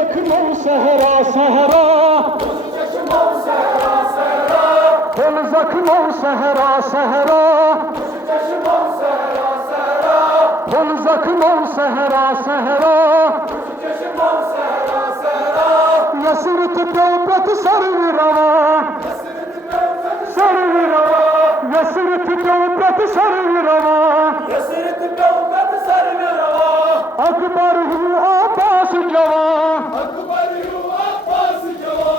जख्मों सहरा सहरा, दिल जख्मों सहरा सहरा, दिल जख्मों सहरा सहरा, यसरत प्योपत सर्वरवा, सर्वरवा, यसरत प्योपत सर्वरवा, अकबर हूँ आपास जवा, अकबर हूँ आपास जवा,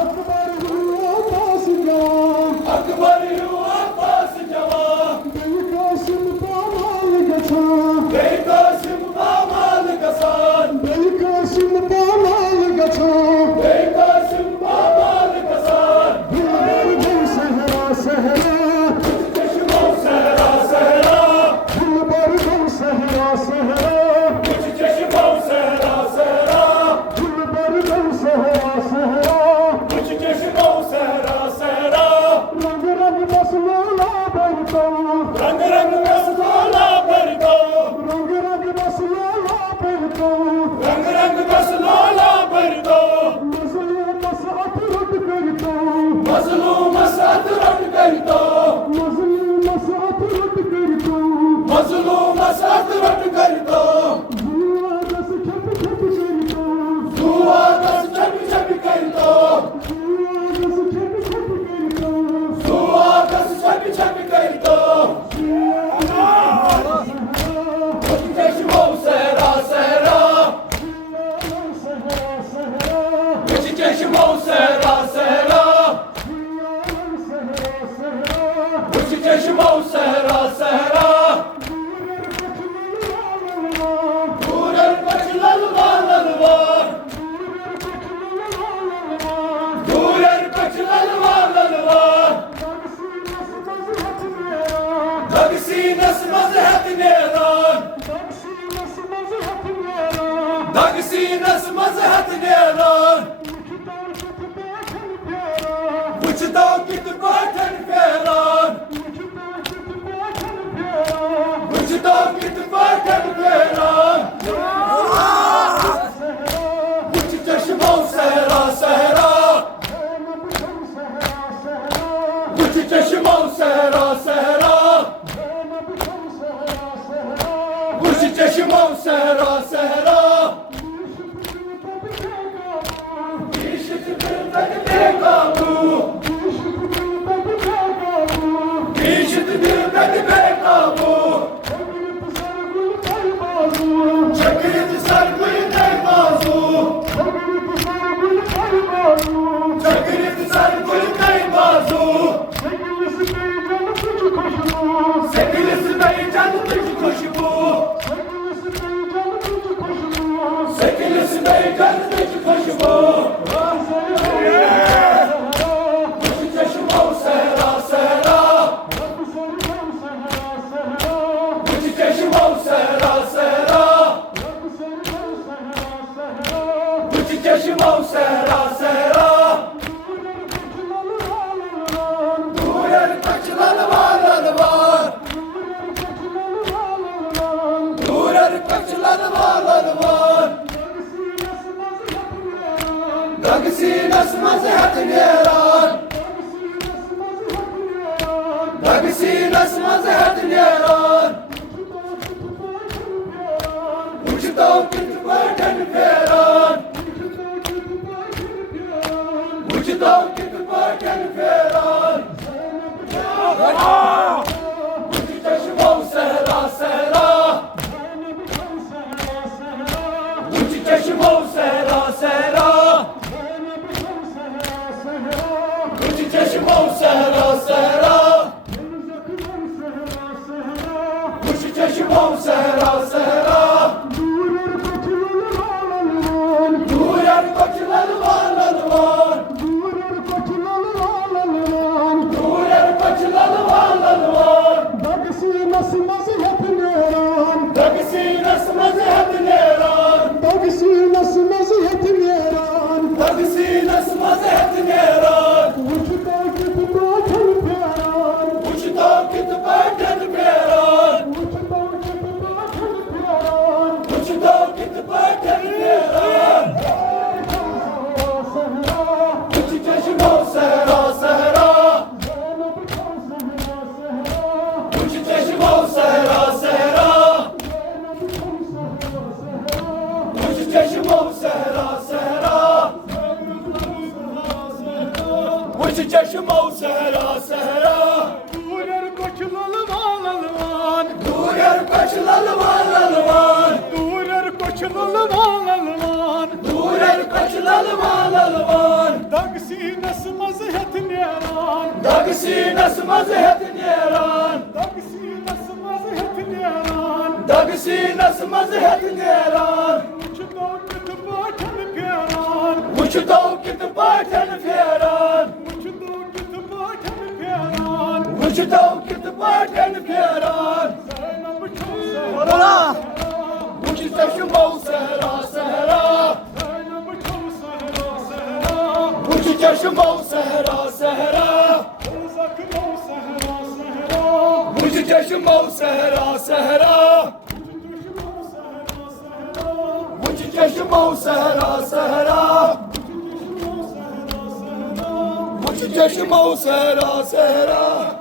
अकबर हूँ आपास जवा, अकबर हूँ आपास जवा, बेकासिम पामाल गछा, बेकासिम पामाल गसान, बेकासिम पामाल गछा, बेकासिम पामाल गसान, दिल सहरा सहरा, चश्मों सहरा सहरा, दिल बरगम सहरा सहरा, रंग रंग बस लोला भर दो, रंग रंग बस लोला भर दो, रंग रंग बस लोला भर दो, मजलूम मसअत रट कर दो, मजलूम मसअत रट कर दो, मजलूम मसअत रट कर दो, मजलूम मसअत रट कर दो, दुआ दस छप छप कर दो, दुआ दस छप छप कर दो, दुआ दस छप छप कर दो, Dagsinas mazhat neran, Wuchdaw kit batan feran, Wuchdaw kit batan feran, Wuch chashmo sehra sehra, Wuch chashmo sehra sehra, Wuch chashmo sehra sehra, Dagsinas mazhat neran, Dagsinas mazhat neran, Wuchdaw kit batan feran, Wuchdaw kit batan feran, Wuch chashmo sehra sehra, Wuch chashmo sehra sehra, चश्मों सहरा सहरा, कुछ चश्मों सहरा सहरा, दूर पचलल वाललवान, दूर पचलल वाललवान, दगसीनस मज़हब नेरान, दगसीनस मज़हब नेरान, दगसीनस मज़हब नेरान, दगसीनस मज़हब नेरान, Wuchdaw kit batan feran, चश्मो सहरा सहरा दूर कुछ ललवान ललवान दूर कुछ ललवान ललवान दूर कुछ ललवान ललवान दूर कुछ ललवान ललवान दगसीनस मजहत नेरान दगसीनस मजहत नेरान दगसीनस मजहत नेरान दगसीनस मजहत नेरान मुझ तो कित पाठन फेरान मुझ तो कित पाठन फेरान मुझ तो कित पाठन फेरान बोला मुझ चश्मो सहरा सहरा मुझ चश्मो सहरा सहरा मुझ चश्मो सहरा सहरा मुझ चश्मो सहरा सहरा मुझ चश्मो सहरा सहरा